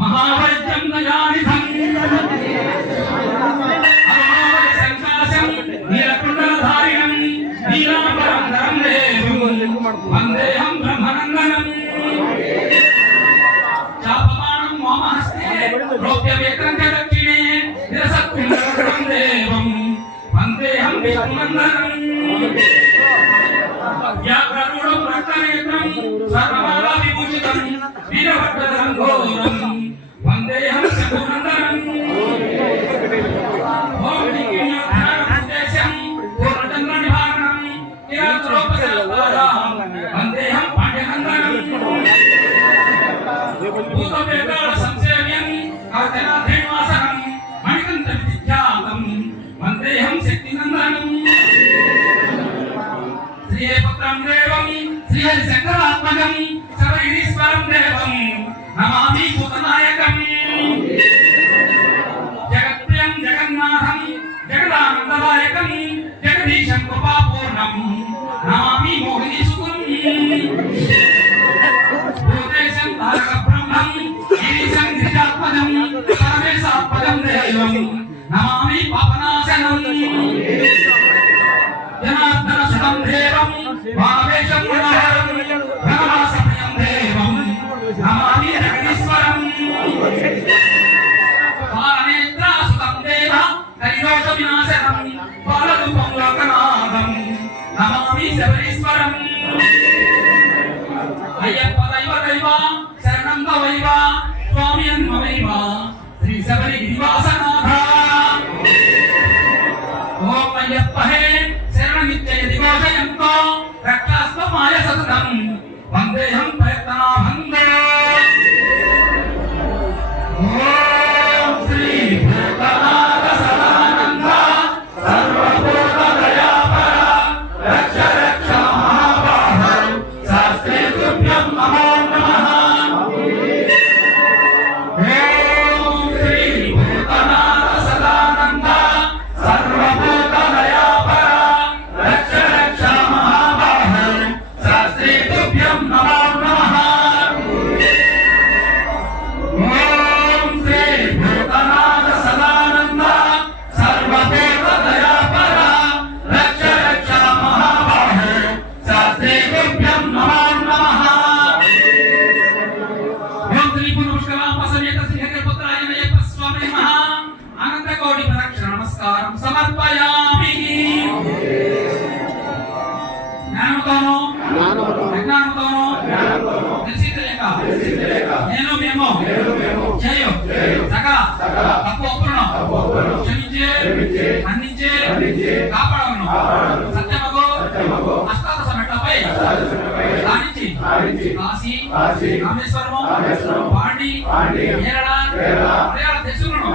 महावैद्यं दयानिधं संकाशं नीलकुण्डलधारिणं नीलाम्बरं धरं देवं वन्देऽहं ब्रह्मनन्दनं चापमानं वामहस्ते रौप्यवेत्रं च दक्षिणे निरसत्कुण्डलं देवं वन्देऽहं विष्णुनन्दनं व्याघ्ररूढं रक्तनेत्रं सर्वमाला विभूषितं वीरभद्रं घोरं वन्देऽहं शम्भुनन्दनं ओम नित्योद्धारमुद्देश्यं पूर्णचन्द्रनिवारणं किरातरूपसर्वारां वन्देऽहं पाण्ड्यनन्दनं भूतवेतालसंसेव्यं कवचनाद्रिनिवासनं मणिकण्ठविधिख्यातं वन्देऽहं शक्तिनन्दनं श्रीपुत्रं देवं श्रीहरिशङ्करात्मजं सर्वगिरीश्वरं देवं नमामि भूतनायकं जगत्प्रियं जगन्नाथं जगदानन्ददायकं जगदीशं कृपापूर्णं नमामि मोहिनीसुतं भूतेशं तारकब्रह्मं गिरीशं गिरिजात्मजं परमेशात्मजं देवं नमामि पापनाशनं जनार्दनसुतं देवं भावेशं गुणहरं धनवासप्रियं देवं नमामि जगदीश्वरं बालनेत्रासुतं देवं कलिदोषविनाशनं बालरूपं लोकनाथं नमामि शबरीश्वरम् अय्यप्प दैव दैव शरणं तवैव स्वामियन्ममैव श्री शबरिगिरिवासनाथ ओम अय्यप्प हे शरणमित्यय दिवोषयन्तो रक्षास्त्वमाय सततं वन्देऽहं प्रयत्नाभङ्गे ओम श्री भूतनाथ सदानन्द सर्वभूतदयापर रक्ष रक्ष महाबाहो शास्त्रे तुभ्यं नमो नमः ओम श्री भूतनाथ सदानन्द सर्वभूतदयापर रक्ष रक्ष महाबाहो शास्त्रे तुभ्यं नमो नमः ओम श्री भूतनाथ सदानन्द सर्वभूतदयापर रक्ष रक्ष महाबाहो शास्त्रे तुभ्यं नमो नमः ओम श्री पुरुषकराम समेत श्रीहरिपुत्राय नय्यप्प स्वामिने नमः अनन्तकोटि प्रदक्षिण नमस्कारं समर्पयामि జ్ఞానముతోను అజ్ఞానముతోను తెలిసితలేక నేను మేము చేయు సకల తప్పు ఒప్పులను క్షమించే మన్నించే కాపాడవను సత్యమగు అష్టాదశ మెట్లపై స్థానించి కాశీ రామేశ్వరము పాండి కేరళ దేశములను